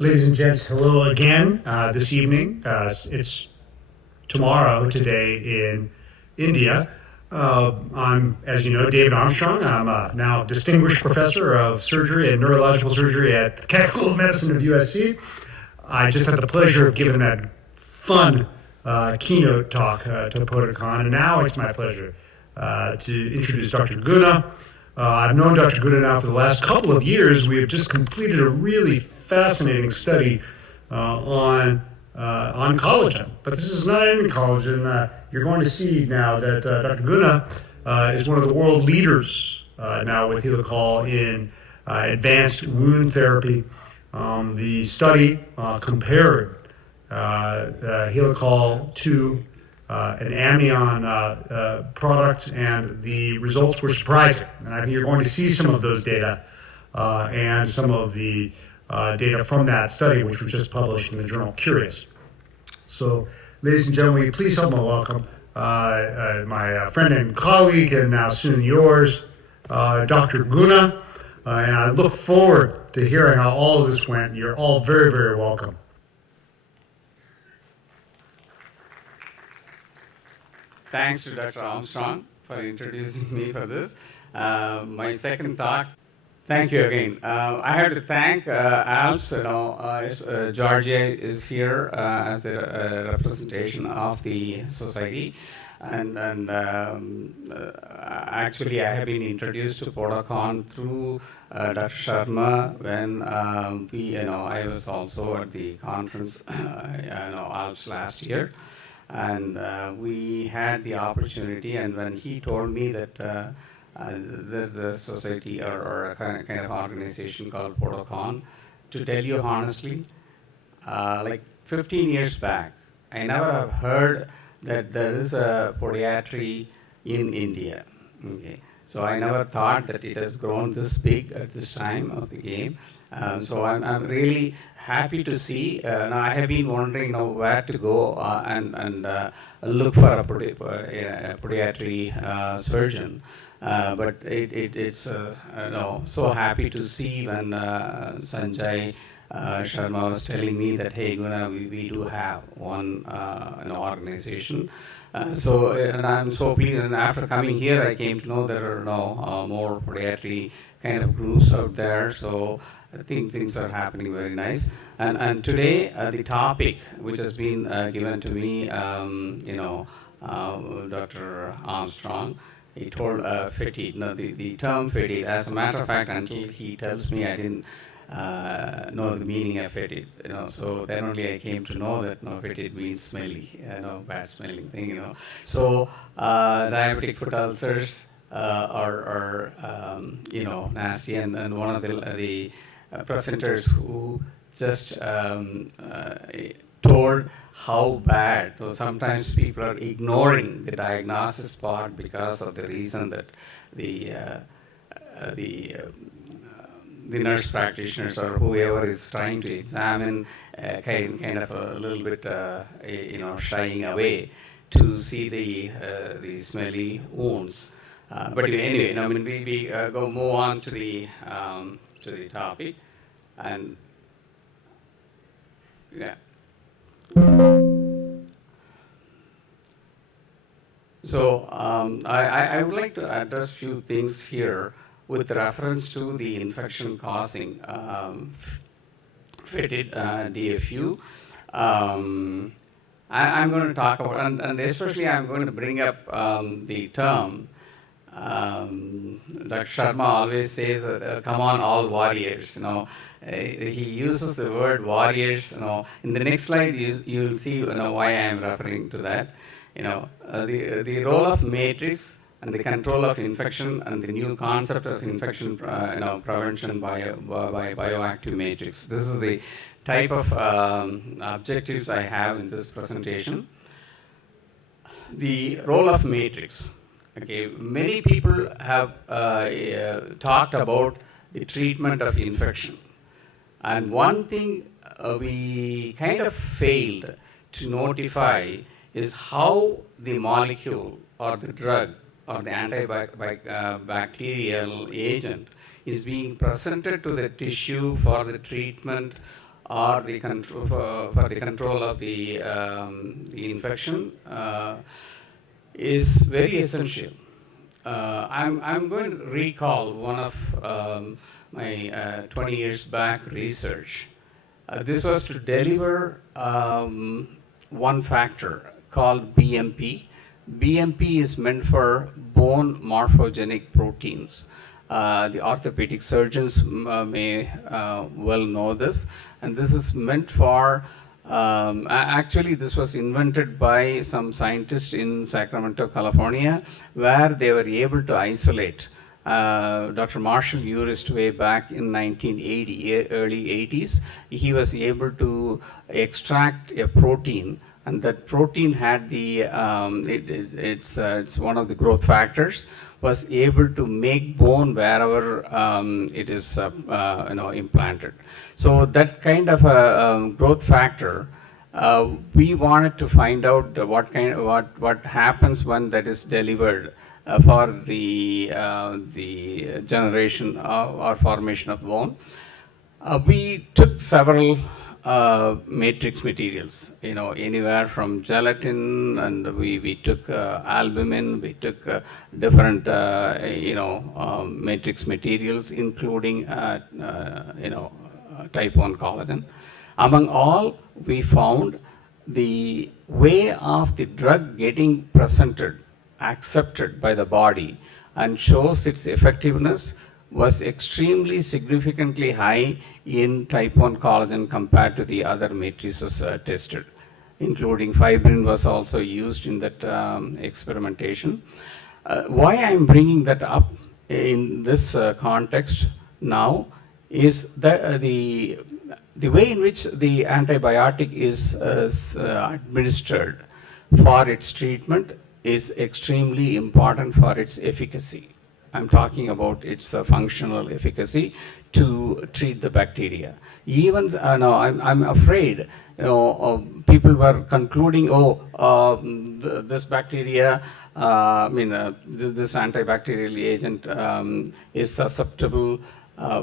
Ladies and gents, hello again this evening. It's tomorrow, today in India. I'm, as you know, David Armstrong. I'm now distinguished professor of surgery and neurological surgery at the Keck School of Medicine of USC. I just had the pleasure of giving that fun keynote talk to the Podicon, and now it's my pleasure to introduce Dr. Guna. I've known Dr. Guna now for the last couple of years. We have just completed a really fascinating study on collagen. But this is not any collagen. You're going to see now that Dr. Guna is one of the world leaders now with Helicol in advanced wound therapy. The study compared Helicol to an amion product, and the results were surprising. And I think you're going to see some of those data and some of the data from that study, which was just published in the journal Curious. So, ladies and gentlemen, will you please help me welcome my friend and colleague, and now soon yours, Dr. Guna. And I look forward to hearing how all of this went. You're all very, very welcome. Thanks to Dr. Armstrong for introducing me for this. My second talk. Thank you again. I have to thank Alps. Georgia is here as the representation of the society, and actually I have been introduced to Podicon through Dr. Sharma when I was also at the conference, Alps last year. And we had the opportunity, and when he told me that the society or a kind of organization called Podicon, to tell you honestly, like 15 years back, I never have heard that there is a podiatry in India. Okay. So I never thought that it has grown this big at this time of the game. So I'm really happy to see. Now I have been wondering where to go and look for a podiatry surgeon. But it's so happy to see when Sanjay Sharma was telling me that, hey, we do have one organization. And I'm so pleased. And after coming here, I came to know there are more podiatry kind of groups out there. So I think things are happening very nice. And today, the topic which has been given to me, Dr. Armstrong, he told fatigue. No, the term fatigue, as a matter of fact, until he tells me, I didn't know the meaning of fatigue. So then only I came to know that fatigue means smelly, bad smelling thing. So diabetic foot ulcers are nasty, and one of the presenters who just told how bad. So sometimes people are ignoring the diagnosis part because of the reason that the nurse practitioners or whoever is trying to examine kind of a little bit shying away to see the smelly wounds. But anyway, we move on to the topic, and yeah. So I would like to address a few things here with reference to the infection causing fetid DFU. I'm going to talk about, and especially I'm going to bring up the term. Dr. Sharma always says, "Come on, all warriors." He uses the word warriors. In the next slide, you'll see why I am referring to that. The role of matrix and the control of infection and the new concept of infection prevention by bioactive matrix. This is the type of objectives I have in this presentation. The role of matrix. Okay, many people have talked about the treatment of infection, and one thing we kind of failed to notify is how the molecule or the drug or the antibacterial agent is being presented to the tissue for the treatment or the control for the control of the infection is very essential. I'm going to recall one of my 20 years back research. This was to deliver one factor called BMP. BMP is meant for bone morphogenic proteins. The orthopedic surgeons may well know this, and this is meant for actually, this was invented by some scientists in Sacramento, California, where they were able to isolate. Dr. Marshall Urist, way back in 1980, early 80s, he was able to extract a protein, and that protein had the, it's one of the growth factors, was able to make bone wherever it is implanted. So that kind of a growth factor, we wanted to find out what happens when that is delivered for the generation or formation of bone. We took several matrix materials, anywhere from gelatin, and we took albumin, we took different, matrix materials, including, type 1 collagen. Among all, we found the way of the drug getting presented, accepted by the body, and shows its effectiveness was extremely significantly high in type 1 collagen compared to the other matrices tested, including fibrin was also used in that experimentation. Why I'm bringing that up in this context now is that the way in which the antibiotic is administered for its treatment is extremely important for its efficacy. I'm talking about its functional efficacy to treat the bacteria. Even no, I'm afraid, people were concluding, this bacteria, this antibacterial agent is susceptible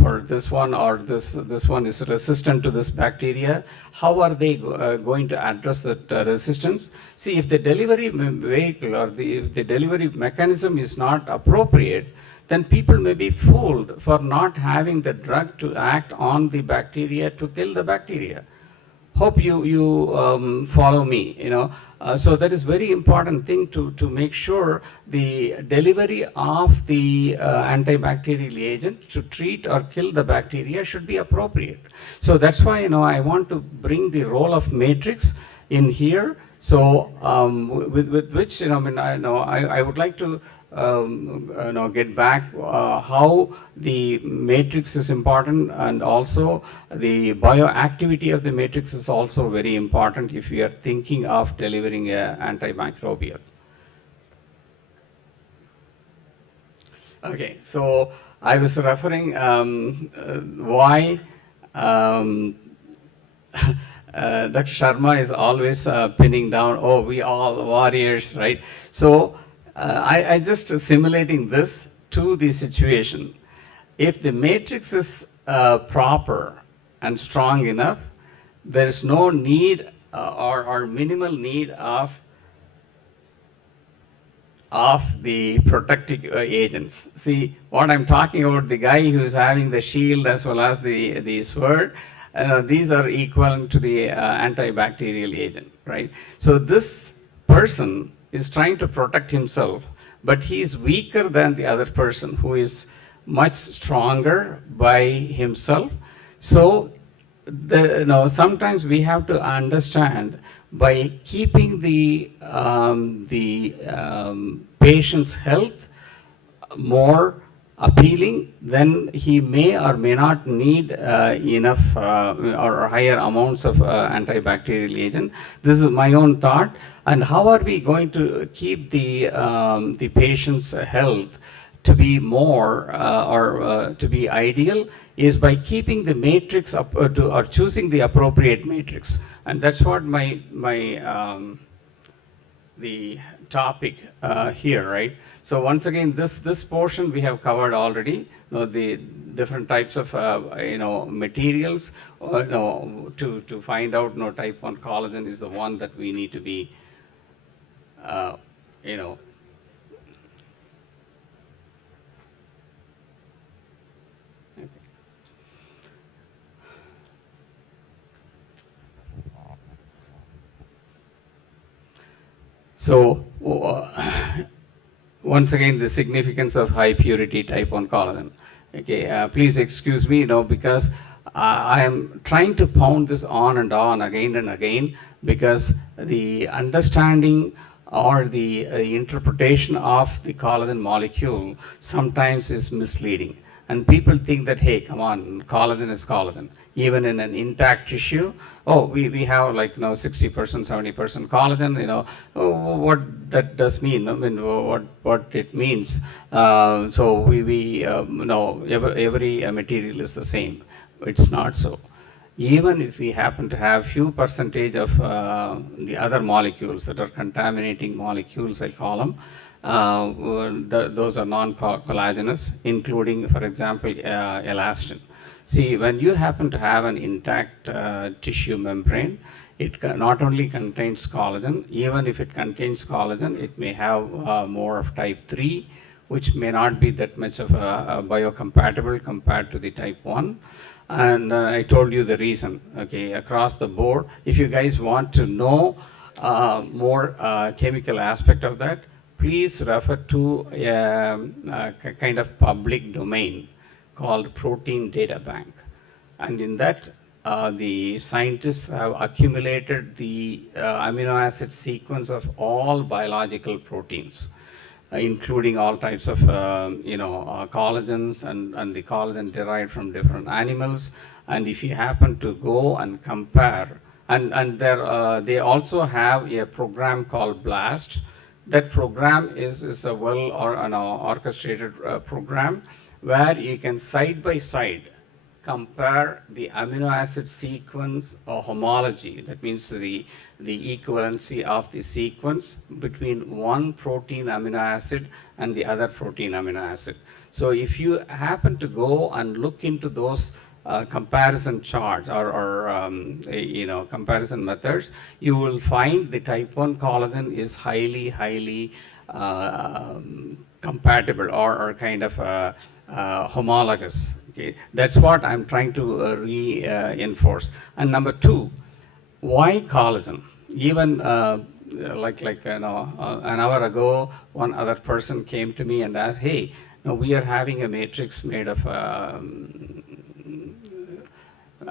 for this one, or this one is resistant to this bacteria. How are they going to address that resistance? See, if the delivery vehicle or if the delivery mechanism is not appropriate, then people may be fooled for not having the drug to act on the bacteria to kill the bacteria. Hope you follow me. So that is very important thing to make sure the delivery of the antibacterial agent to treat or kill the bacteria should be appropriate. So that's why I want to bring the role of matrix in here. So with which I would like to get back how the matrix is important, and also the bioactivity of the matrix is also very important if we are thinking of delivering antimicrobial. Okay, so I was referring why Dr. Sharma is always pinning down, we all warriors, right? So I just simulating this to the situation. If the matrix is proper and strong enough, there is no need or minimal need of the protective agents. See, what I'm talking about, the guy who is having the shield as well as the sword, these are equivalent to the antibacterial agent, right? So this person is trying to protect himself, but he is weaker than the other person who is much stronger by himself. So sometimes we have to understand, by keeping the patient's health more appealing, then he may or may not need enough or higher amounts of antibacterial agent. This is my own thought. And how are we going to keep the patient's health to be more or to be ideal, is by keeping the matrix up or choosing the appropriate matrix. And that's what my the topic here, right? So once again, this portion we have covered already. The different types of materials, to find out type 1 collagen is the one that we need to be uh, you know okay. So once again, the significance of high purity type 1 collagen. Okay, please excuse me, because I am trying to pound this on and on again and again, because the understanding or the interpretation of the collagen molecule sometimes is misleading. And people think that, hey, come on, collagen is collagen. Even in an intact tissue, oh, we have 60%, 70% collagen, what that does mean, I mean, what it means. So every material is the same. It's not so. Even if we happen to have few percentage of the other molecules that are contaminating molecules, I call them, those are non-collagenous, including, for example, elastin. See, when you happen to have an intact tissue membrane, it not only contains collagen, even if it contains collagen, it may have more of type 3, which may not be that much of a biocompatible compared to the type 1. And I told you the reason, okay, across the board. If you guys want to know more chemical aspect of that, please refer to a kind of public domain called Protein Data Bank. And in that, the scientists have accumulated the amino acid sequence of all biological proteins, including all types of collagens and the collagen derived from different animals. And if you happen to go and compare, and there they also have a program called BLAST. That program is a well or an orchestrated program where you can side by side compare the amino acid sequence or homology, that means the equivalency of the sequence between one protein amino acid and the other protein amino acid. So if you happen to go and look into those comparison charts or comparison methods, you will find the type 1 collagen is highly compatible or kind of homologous. Okay, that's what I'm trying to reinforce. And number 2, why collagen? Even an hour ago, one other person came to me and asked, hey, we are having a matrix made of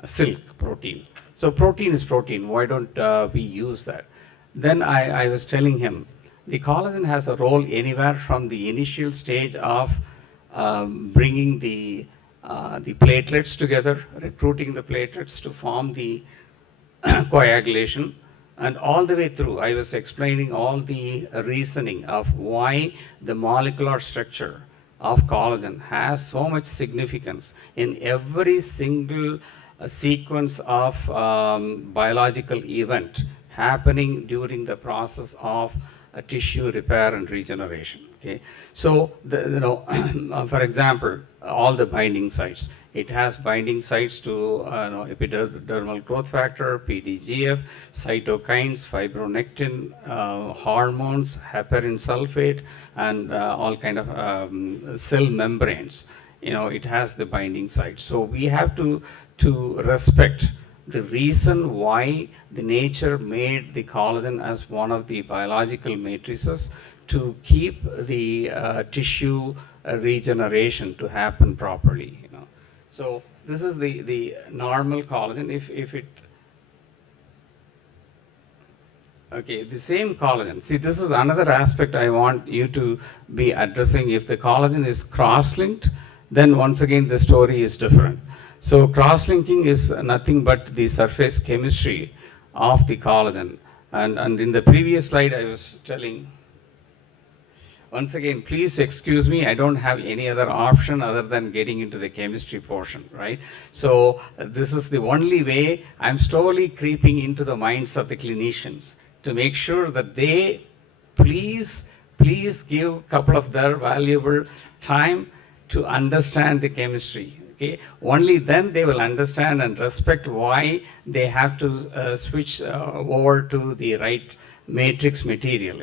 silk protein. So protein is protein. Why don't we use that? Then I was telling him, the collagen has a role anywhere from the initial stage of bringing the platelets together, recruiting the platelets to form the coagulation, and all the way through. I was explaining all the reasoning of why the molecular structure of collagen has so much significance in every single sequence of biological event happening during the process of tissue repair and regeneration. Okay, so for example, all the binding sites. It has binding sites to epidermal growth factor, PDGF, cytokines, fibronectin, hormones, heparin sulfate, and all kind of cell membranes. It has the binding sites. So we have to respect the reason why the nature made the collagen as one of the biological matrices to keep the tissue regeneration to happen properly. So this is the normal collagen. If it okay, the same collagen. See, this is another aspect I want you to be addressing. If the collagen is cross-linked, then once again the story is different. So cross-linking is nothing but the surface chemistry of the collagen. And in the previous slide I was telling, once again, please excuse me, I don't have any other option other than getting into the chemistry portion, right? So this is the only way. I'm slowly creeping into the minds of the clinicians to make sure that they please give a couple of their valuable time to understand the chemistry. Okay, only then they will understand and respect why they have to switch over to the right matrix material.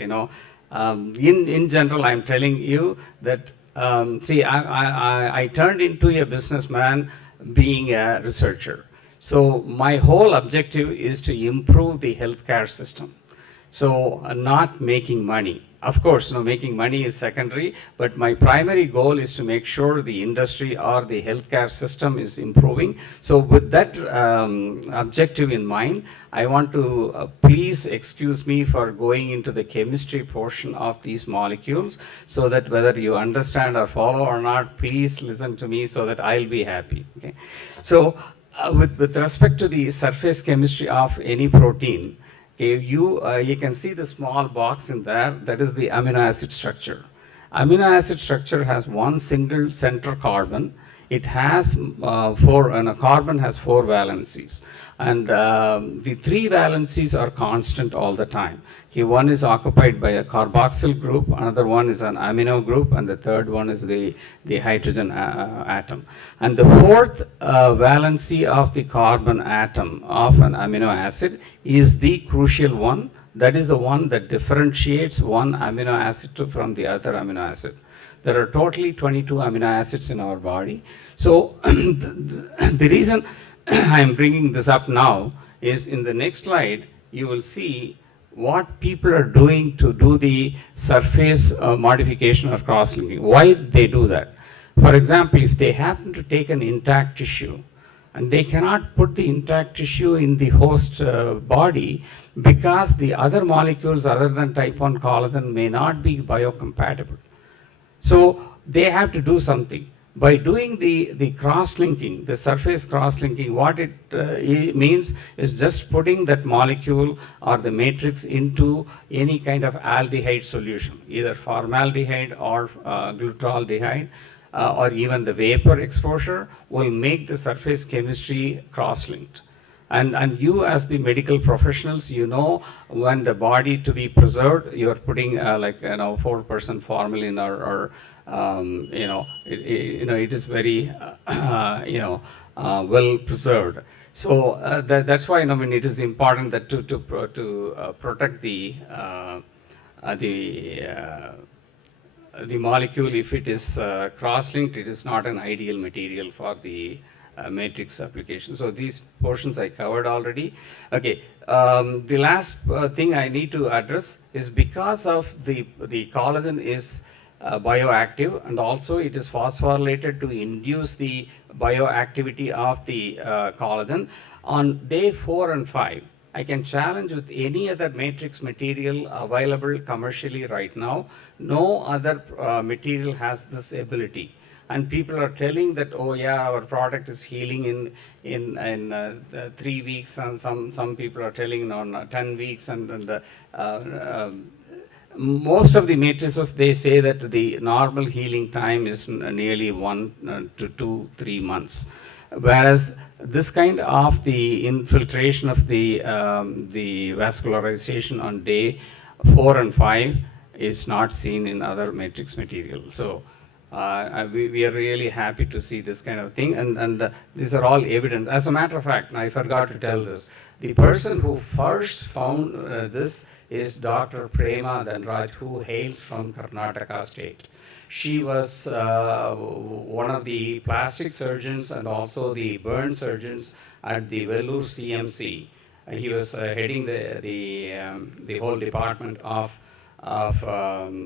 In general, I'm telling you that see, I turned into a businessman being a researcher. So my whole objective is to improve the healthcare system. So not making money. Of course, making money is secondary, but my primary goal is to make sure the industry or the healthcare system is improving. So with that objective in mind, I want to please excuse me for going into the chemistry portion of these molecules, so that whether you understand or follow or not, please listen to me so that I'll be happy. Okay? So with respect to the surface chemistry of any protein, okay, you can see the small box in there. That is the amino acid structure. Amino acid structure has one single center carbon. It has and a carbon has 4 valencies, and the 3 valencies are constant all the time. Okay, one is occupied by a carboxyl group, another one is an amino group, and the third one is the hydrogen atom. And the fourth valency of the carbon atom of an amino acid is the crucial one. That is the one that differentiates one amino acid from the other amino acid. There are totally 22 amino acids in our body. So the reason I'm bringing this up now is in the next slide, you will see what people are doing to do the surface modification or cross-linking. Why they do that? For example, if they happen to take an intact tissue, and they cannot put the intact tissue in the host body because the other molecules other than type 1 collagen may not be biocompatible. So they have to do something. By doing the cross-linking, the surface cross-linking, what it means is just putting that molecule or the matrix into any kind of aldehyde solution, either formaldehyde or glutaraldehyde, or even the vapor exposure will make the surface chemistry cross-linked. And you as the medical professionals, when the body to be preserved, you're putting 4% formalin or it is very well preserved. So that's why it is important that to protect the molecule. If it is cross-linked, it is not an ideal material for the matrix application. So these portions I covered already. Okay, the last thing I need to address is because of the collagen is bioactive, and also it is phosphorylated to induce the bioactivity of the collagen. On day 4 and 5, I can challenge with any other matrix material available commercially right now. No other material has this ability. And people are telling that, oh yeah, our product is healing in 3 weeks, and some people are telling on 10 weeks, and most of the matrices, they say that the normal healing time is nearly 1 to 2, 3 months. Whereas this kind of the infiltration of the vascularization on day 4 and 5 is not seen in other matrix material. So we are really happy to see this kind of thing, and these are all evidence. As a matter of fact, I forgot to tell this, the person who first found this is Dr. Prema Dhanraj, who hails from Karnataka state. She was one of the plastic surgeons and also the burn surgeons at the Vellore CMC. He was heading the whole department of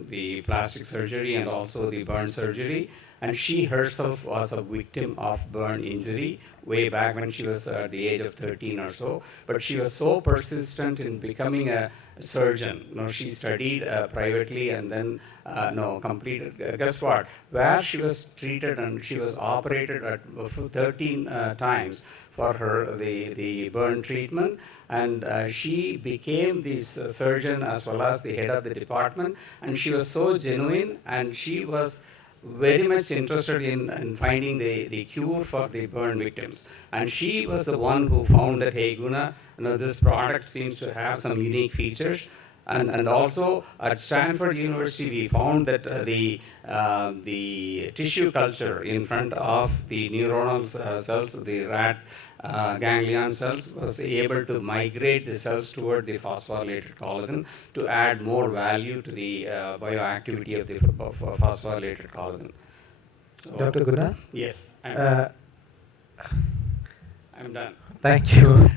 the plastic surgery and also the burn surgery. And she herself was a victim of burn injury way back when she was at the age of 13 or so. But she was so persistent in becoming a surgeon. She studied privately and then completed. Guess what? Where she was treated and she was operated at 13 times for her the burn treatment, and she became the surgeon as well as the head of the department. And she was so genuine, and she was very much interested in finding the cure for the burn victims. And she was the one who found that, hey, Guna, this product seems to have some unique features. And also at Stanford University, we found that the tissue culture in front of the neuronal cells, the rat ganglion cells, was able to migrate the cells toward the phosphorylated collagen to add more value to the bioactivity of the phosphorylated collagen. So, Dr. Guna, yes, I'm done. thank you.